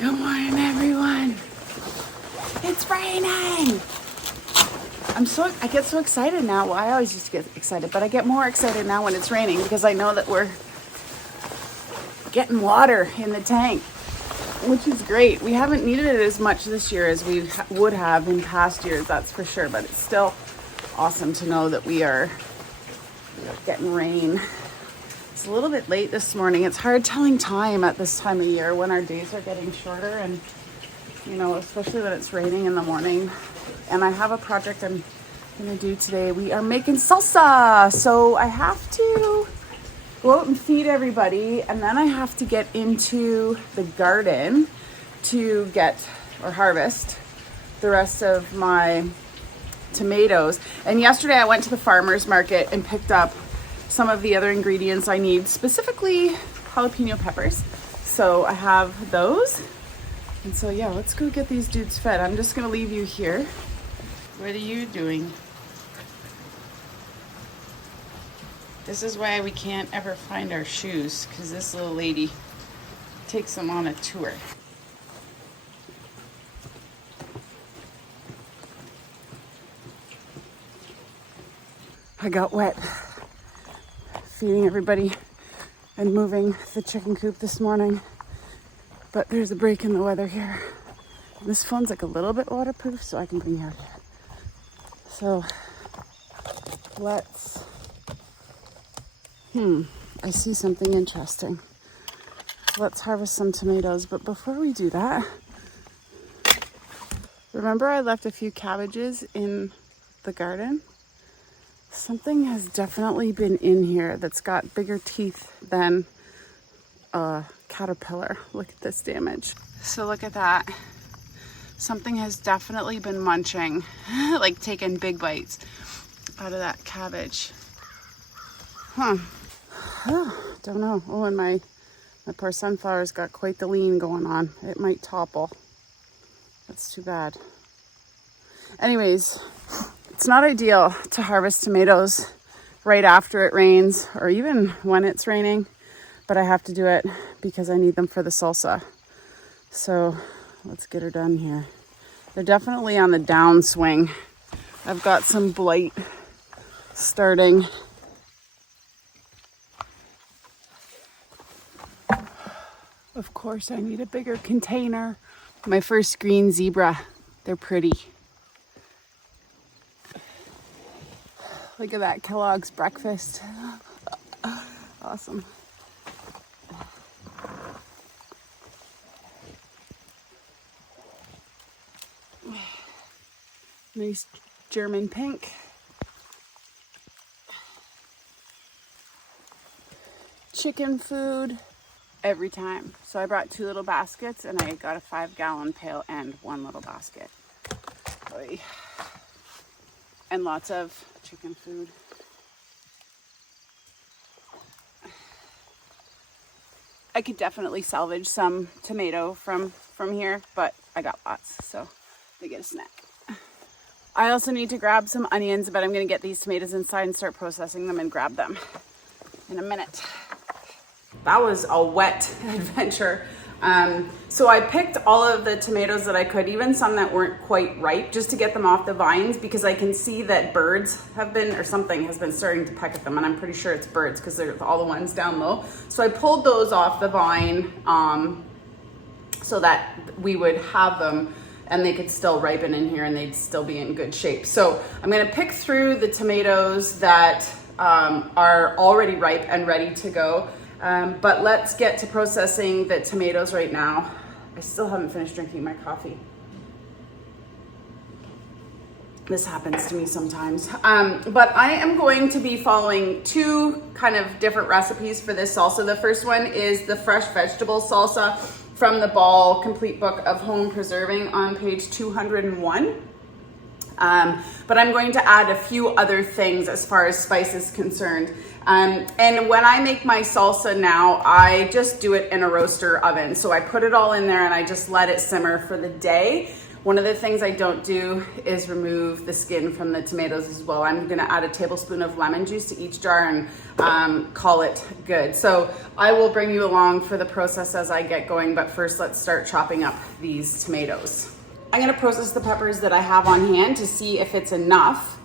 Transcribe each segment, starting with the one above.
Good morning, everyone. It's raining. I get so excited now. Well, I always used to get excited, but I get more excited now when it's raining because I know that we're getting water in the tank, which is great. We haven't needed it as much this year as we would have in past years, that's for sure, but it's still awesome to know that we are getting rain. It's a little bit late this morning. It's hard telling time at this time of year when our days are getting shorter and, especially when it's raining in the morning. And I have a project I'm gonna do today. We are making salsa. So I have to go out and feed everybody, and then I have to get into the garden to get or harvest the rest of my tomatoes. And yesterday I went to the farmer's market and picked up some of the other ingredients I need, specifically jalapeno peppers. So I have those. And so yeah, let's go get these dudes fed. I'm just gonna leave you here. What are you doing? This is why we can't ever find our shoes, because this little lady takes them on a tour. I got wet feeding everybody and moving the chicken coop this morning, but there's a break in the weather here. This phone's like a little bit waterproof, so I can bring you out here. So let's I see something interesting. Let's harvest some tomatoes, but before we do that, remember I left a few cabbages in the garden? Something has definitely been in here that's got bigger teeth than a caterpillar. Look at this damage. So look at that. Something has definitely been munching, like taking big bites out of that cabbage. Don't know. Oh, and my poor sunflower's got quite the lean going on. It might topple. That's too bad. Anyways, it's not ideal to harvest tomatoes right after it rains or even when it's raining, but I have to do it because I need them for the salsa. So let's get her done here. They're definitely on the downswing. I've got some blight starting. Of course, I need a bigger container. My first green zebra. They're pretty. Look at that Kellogg's breakfast. Awesome. Nice German pink. Chicken food every time. So I brought 2 little baskets and I got a 5-gallon pail and 1 little basket. Oy. And lots of chicken food. I could definitely salvage some tomato from here, but I got lots, so they get a snack. I also need to grab some onions, but I'm gonna get these tomatoes inside and start processing them and grab them in a minute. That was a wet adventure. So I picked all of the tomatoes that I could, even some that weren't quite ripe, just to get them off the vines, because I can see that birds have been, or something has been starting to peck at them, and I'm pretty sure it's birds because they're all the ones down low. So I pulled those off the vine so that we would have them and they could still ripen in here and they'd still be in good shape. So I'm gonna pick through the tomatoes that are already ripe and ready to go. But let's get to processing the tomatoes right now. I still haven't finished drinking my coffee. This happens to me sometimes. But I am going to be following 2 kind of different recipes for this salsa. The first one is the Fresh Vegetable Salsa from the Ball Complete Book of Home Preserving on page 201. But I'm going to add a few other things as far as spice is concerned. And when I make my salsa now, I just do it in a roaster oven. So I put it all in there and I just let it simmer for the day. One of the things I don't do is remove the skin from the tomatoes as well. I'm gonna add a tablespoon of lemon juice to each jar and call it good. So I will bring you along for the process as I get going, but first let's start chopping up these tomatoes. I'm gonna process the peppers that I have on hand to see if it's enough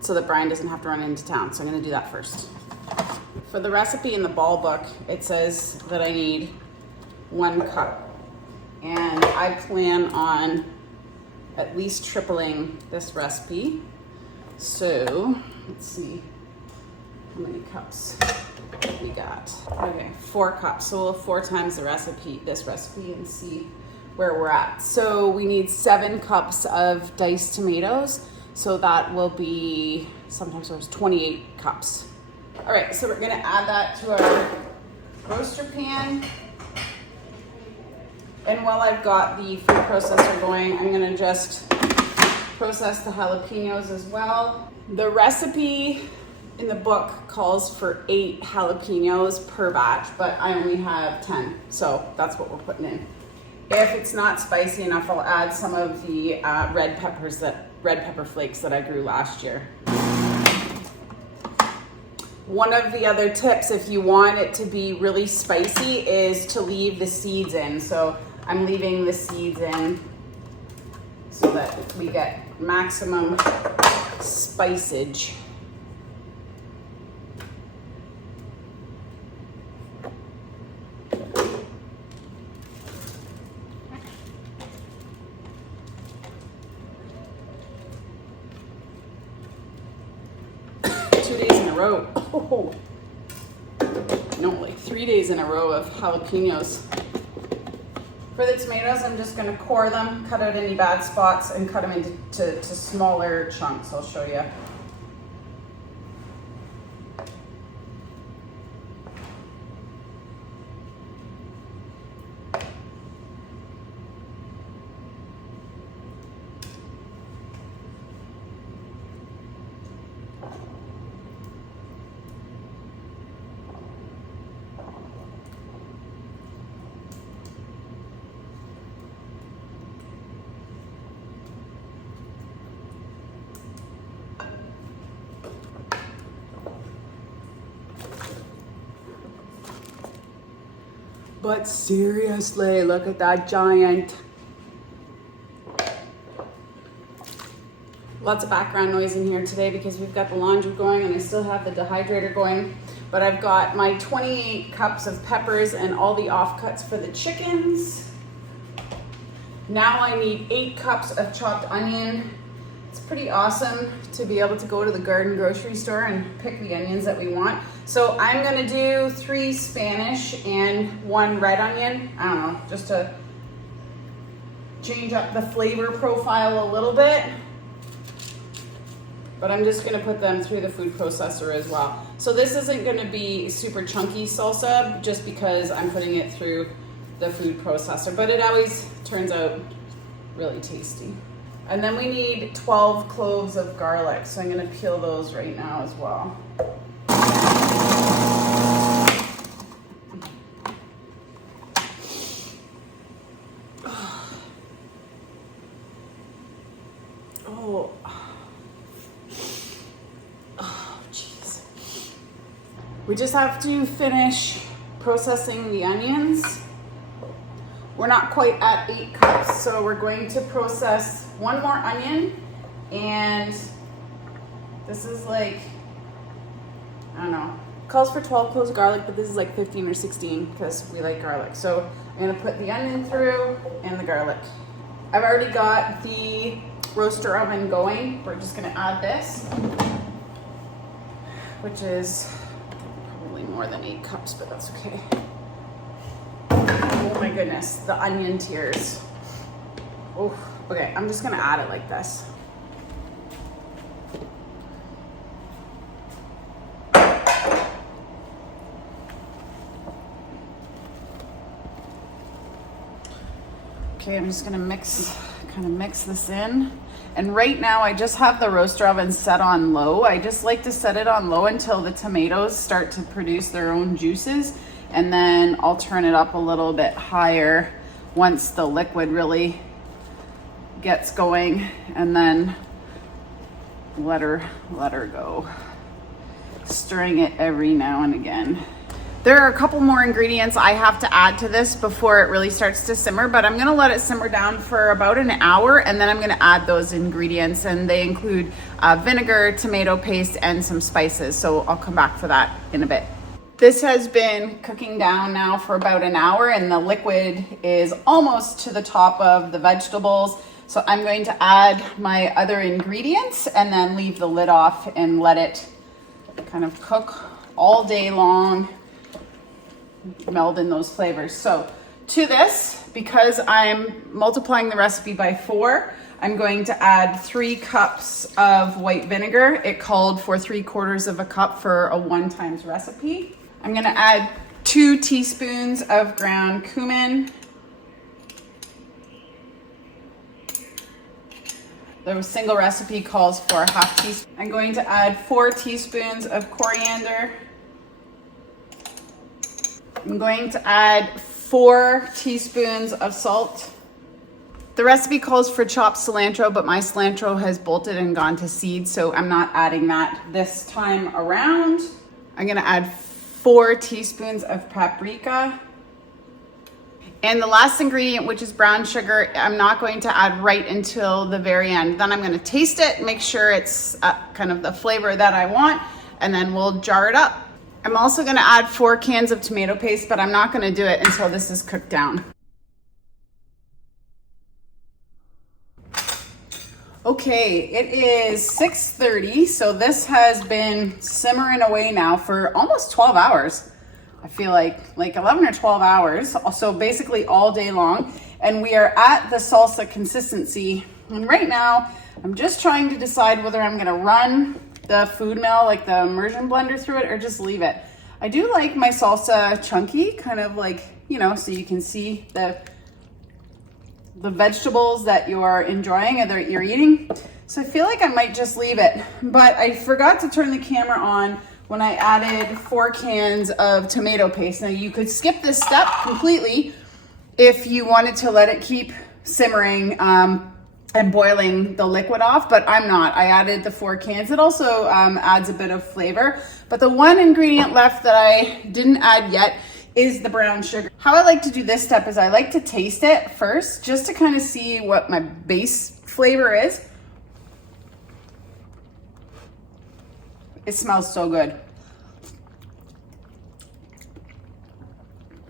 so that Brian doesn't have to run into town. So I'm gonna do that first. For the recipe in the ball book, it says that I need 1 cup. And I plan on at least tripling this recipe. So let's see how many cups we got. Okay, 4 cups. So we'll 4 times the recipe, this recipe, and see where we're at. So we need 7 cups of diced tomatoes. So that will be, sometimes there's 28 cups. All right, so we're gonna add that to our roaster pan. And while I've got the food processor going, I'm gonna just process the jalapenos as well. The recipe in the book calls for 8 jalapenos per batch, but I only have 10, so that's what we're putting in. If it's not spicy enough, I'll add some of the red pepper flakes that I grew last year. One of the other tips, if you want it to be really spicy, is to leave the seeds in. So I'm leaving the seeds in so that we get maximum spicage. Oh, no, like 3 days in a row of jalapenos. For the tomatoes, I'm just gonna core them, cut out any bad spots, and cut them into smaller chunks. I'll show you. But seriously, look at that giant. Lots of background noise in here today because we've got the laundry going and I still have the dehydrator going. But I've got my 28 cups of peppers and all the offcuts for the chickens. Now I need 8 cups of chopped onion. It's pretty awesome to be able to go to the garden grocery store and pick the onions that we want. So I'm gonna do 3 Spanish and 1 red onion. I don't know, just to change up the flavor profile a little bit. But I'm just gonna put them through the food processor as well. So this isn't gonna be super chunky salsa just because I'm putting it through the food processor, but it always turns out really tasty. And then we need 12 cloves of garlic. So I'm gonna peel those right now as well. Oh, jeez. We just have to finish processing the onions. We're not quite at 8 cups, so we're going to process 1 more onion, and this is like, I don't know, calls for 12 cloves of garlic, but this is like 15 or 16 because we like garlic. So I'm gonna put the onion through and the garlic. I've already got the roaster oven going. We're just gonna add this, which is probably more than 8 cups, but that's okay. Oh my goodness, the onion tears. Oh, okay, I'm just gonna add it like this. Okay, I'm just gonna kind of mix this in. And right now I just have the roaster oven set on low. I just like to set it on low until the tomatoes start to produce their own juices. And then I'll turn it up a little bit higher once the liquid really gets going, and then let her go. Stirring it every now and again. There are a couple more ingredients I have to add to this before it really starts to simmer, but I'm gonna let it simmer down for about an hour, and then I'm gonna add those ingredients, and they include vinegar, tomato paste, and some spices. So I'll come back for that in a bit. This has been cooking down now for about an hour, and the liquid is almost to the top of the vegetables. So I'm going to add my other ingredients and then leave the lid off and let it kind of cook all day long, meld in those flavors. So to this, because I'm multiplying the recipe by 4, I'm going to add 3 cups of white vinegar. It called for 3/4 of a cup for a 1 times recipe. I'm gonna add 2 teaspoons of ground cumin. The single recipe calls for a 1/2 teaspoon. I'm going to add 4 teaspoons of coriander. I'm going to add 4 teaspoons of salt. The recipe calls for chopped cilantro, but my cilantro has bolted and gone to seed, so I'm not adding that this time around. I'm gonna add 4 teaspoons of paprika. And the last ingredient, which is brown sugar, I'm not going to add right until the very end. Then I'm gonna taste it, make sure it's kind of the flavor that I want, and then we'll jar it up. I'm also gonna add 4 cans of tomato paste, but I'm not gonna do it until this is cooked down. Okay, it is 6:30, so this has been simmering away now for almost 12 hours. I feel like 11 or 12 hours, so basically all day long. And we are at the salsa consistency. And right now, I'm just trying to decide whether I'm gonna run the food mill, like the immersion blender through it, or just leave it. I do like my salsa chunky, kind of like, you know, so you can see the vegetables that you're enjoying or that you're eating. So I feel like I might just leave it. But I forgot to turn the camera on when I added 4 cans of tomato paste. Now you could skip this step completely if you wanted to let it keep simmering and boiling the liquid off, but I'm not. I added the 4 cans. It also adds a bit of flavor. But the one ingredient left that I didn't add yet is the brown sugar. How I like to do this step is I like to taste it first, just to kind of see what my base flavor is. It smells so good.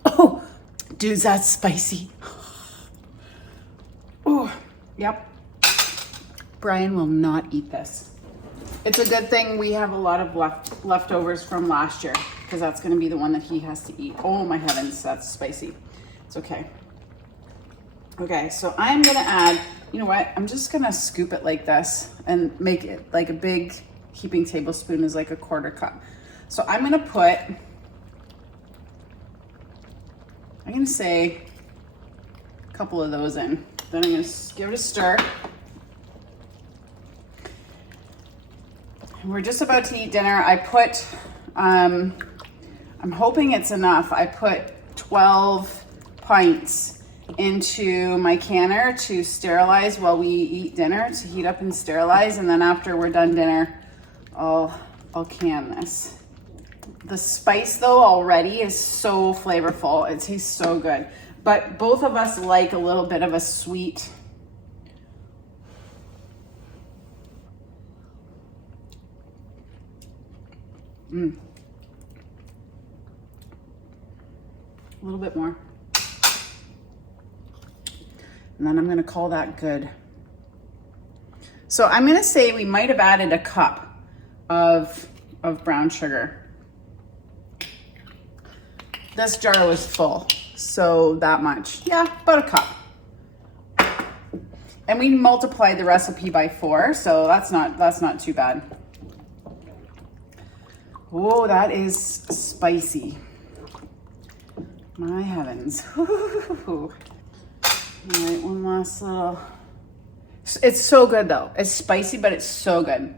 Oh, dude, that's spicy. Oh, yep. Brian will not eat this. It's a good thing we have a lot of leftovers from last year, because that's going to be the one that he has to eat. Oh my heavens, that's spicy. It's okay. Okay, so I'm going to add, you know what? I'm just going to scoop it like this and make it like a big heaping tablespoon is like a 1/4 cup. So I'm going to put, I'm going to say a couple of those in. Then I'm going to give it a stir. We're just about to eat dinner. I put, I'm hoping it's enough. I put 12 pints into my canner to sterilize while we eat dinner, to heat up and sterilize. And then after we're done dinner, I'll can this. The spice though already is so flavorful. It tastes so good. But both of us like a little bit of a sweet. A little bit more. And then I'm gonna call that good. So I'm gonna say we might have added a cup of brown sugar. This jar was full, so that much. Yeah, about a cup. And we multiplied the recipe by 4, so that's not too bad. Oh, that is spicy. My heavens. All right, one last little. It's so good though. It's spicy, but it's so good.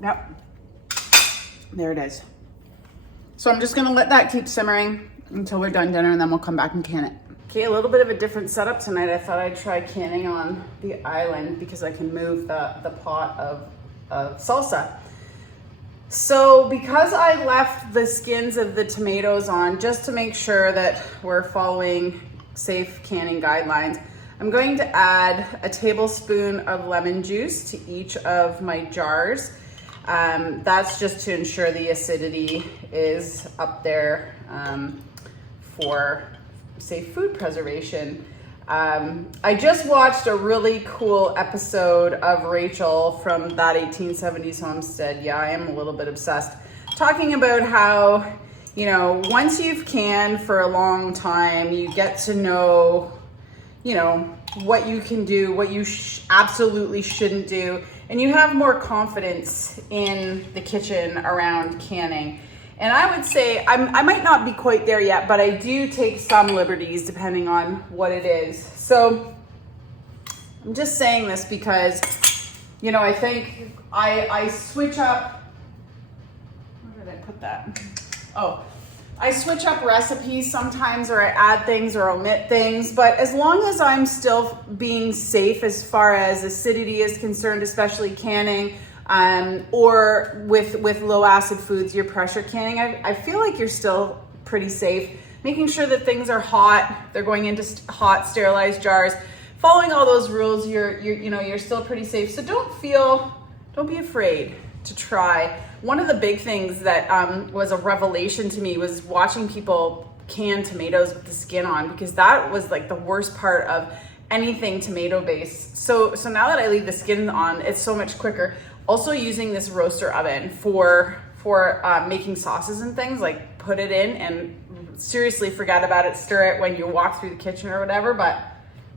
Yep. There it is. So I'm just gonna let that keep simmering until we're done dinner, and then we'll come back and can it. Okay, a little bit of a different setup tonight. I thought I'd try canning on the island because I can move the pot of salsa. So because I left the skins of the tomatoes on just to make sure that we're following safe canning guidelines, I'm going to add a tablespoon of lemon juice to each of my jars. That's just to ensure the acidity is up there for safe food preservation. I just watched a really cool episode of Rachel from That 1870s Homestead. Yeah, I am a little bit obsessed. Talking about how, you know, once you've canned for a long time, you get to know, you know, what you can do, what you absolutely shouldn't do, and you have more confidence in the kitchen around canning. And I would say, I might not be quite there yet, but I do take some liberties depending on what it is. So I'm just saying this because, you know, I think I switch up, where did I put that? Oh, I switch up recipes sometimes, or I add things or omit things, but as long as I'm still being safe as far as acidity is concerned, especially canning, or with low acid foods, your pressure canning, I feel like you're still pretty safe. Making sure that things are hot, they're going into hot sterilized jars. Following all those rules, you're still pretty safe. So don't be afraid to try. One of the big things that was a revelation to me was watching people can tomatoes with the skin on, because that was like the worst part of anything tomato based. So now that I leave the skin on, it's so much quicker. Also using this roaster oven for making sauces and things, like put it in and seriously forget about it, stir it when you walk through the kitchen or whatever, but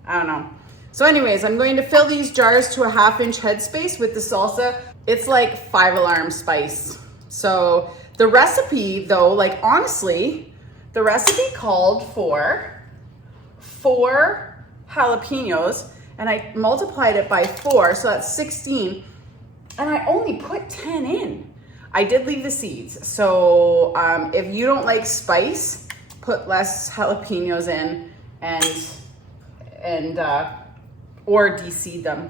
I don't know. So anyways, I'm going to fill these jars to a 1/2 inch headspace with the salsa. It's like 5 alarm spice. So the recipe though, like honestly, the recipe called for 4 jalapenos, and I multiplied it by 4, so that's 16. And I only put 10 in. I did leave the seeds. So if you don't like spice, put less jalapenos in and or de-seed them.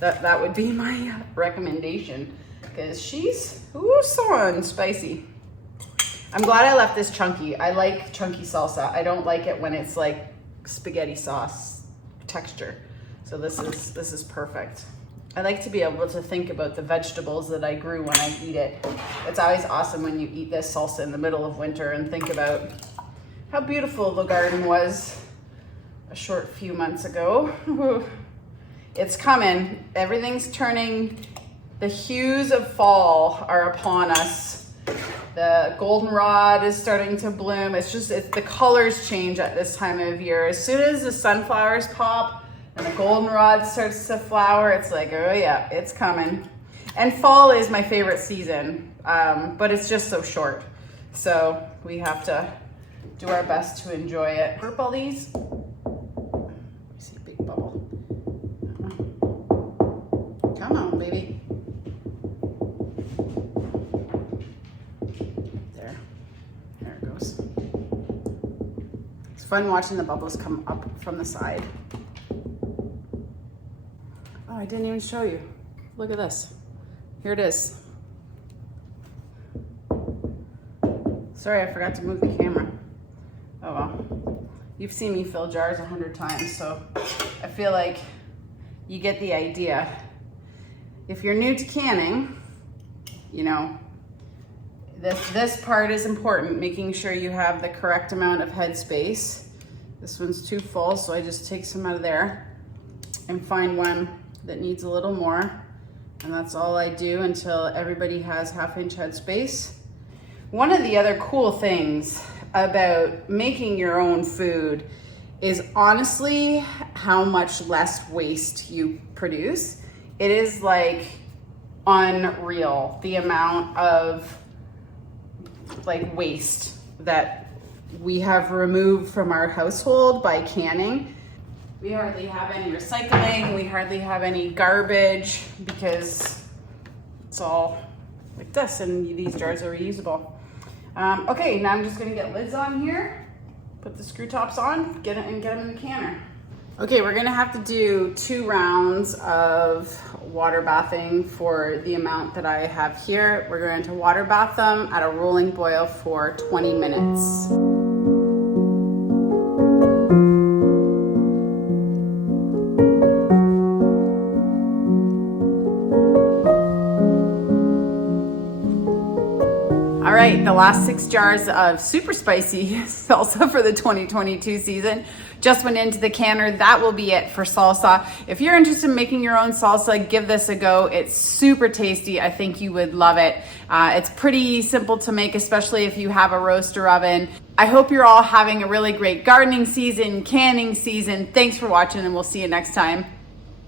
That would be my recommendation, because she's so spicy. I'm glad I left this chunky. I like chunky salsa. I don't like it when it's like spaghetti sauce texture. So this is perfect. I like to be able to think about the vegetables that I grew when I eat it. It's always awesome when you eat this salsa in the middle of winter and think about how beautiful the garden was a short few months ago. It's coming. Everything's turning. The hues of fall are upon us. The goldenrod is starting to bloom. The colors change at this time of year. As soon as the sunflowers pop and the goldenrod starts to flower, it's like, oh yeah, it's coming. And fall is my favorite season, but it's just so short. So we have to do our best to enjoy it. Burp all these. I see a big bubble. Come on, baby. There it goes. It's fun watching the bubbles come up from the side. Oh, I didn't even show you. Look at this. Here it is. Sorry, I forgot to move the camera. Oh well. You've seen me fill jars 100 times, so I feel like you get the idea. If you're new to canning, you know, this part is important, making sure you have the correct amount of headspace. This one's too full, so I just take some out of there and find one that needs a little more. And that's all I do until everybody has 1/2 inch headspace. One of the other cool things about making your own food is honestly how much less waste you produce. It is like unreal, the amount of like waste that we have removed from our household by canning. We hardly have any recycling, we hardly have any garbage, because it's all like this, and these jars are reusable. Okay, now I'm just gonna get lids on here, put the screw tops on, get them in the canner. Okay, we're gonna have to do 2 rounds of water bathing for the amount that I have here. We're going to water bath them at a rolling boil for 20 minutes. All right, the last 6 jars of super spicy salsa for the 2022 season just went into the canner. That will be it for salsa. If you're interested in making your own salsa, give this a go. It's super tasty. I think you would love it. It's pretty simple to make, especially if you have a roaster oven. I hope you're all having a really great gardening season, canning season. Thanks for watching, and we'll see you next time.